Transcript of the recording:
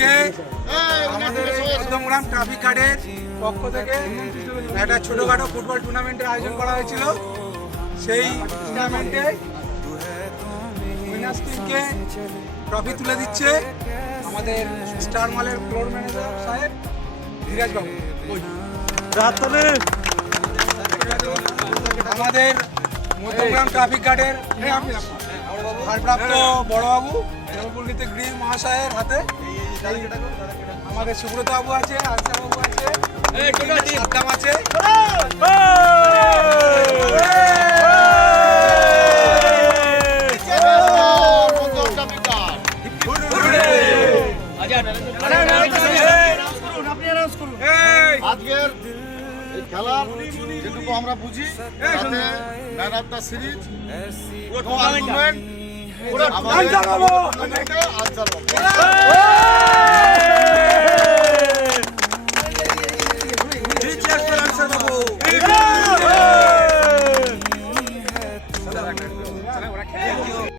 আজকে আমাদের মধ্যমগ্রাম ট্রাফিক গার্ডের পক্ষ থেকে একটা ছোটোখাটো ফুটবল টুর্নামেন্টের আয়োজন করা হয়েছিল। সেই টুর্নামেন্টে উইনার্স টিমকে ট্রফি তুলে দিচ্ছে আমাদের স্টার মলের ফ্লোর ম্যানেজার সাহেব ধীরাজ বাবু। আমাদের মধ্যমগ্রাম ট্রাফিক গার্ডের ভারপ্রাপ্ত বড়বাবু জলপুরগীতে গৃহ মহাশয়ের হাতে আমাদের সুব্রত বাবু আছে, আশা বাবু আছে, সাদ্দাম আছে। আজকের এই খেলার যেটুকু আমরা বুঝি তাতে man of the series answer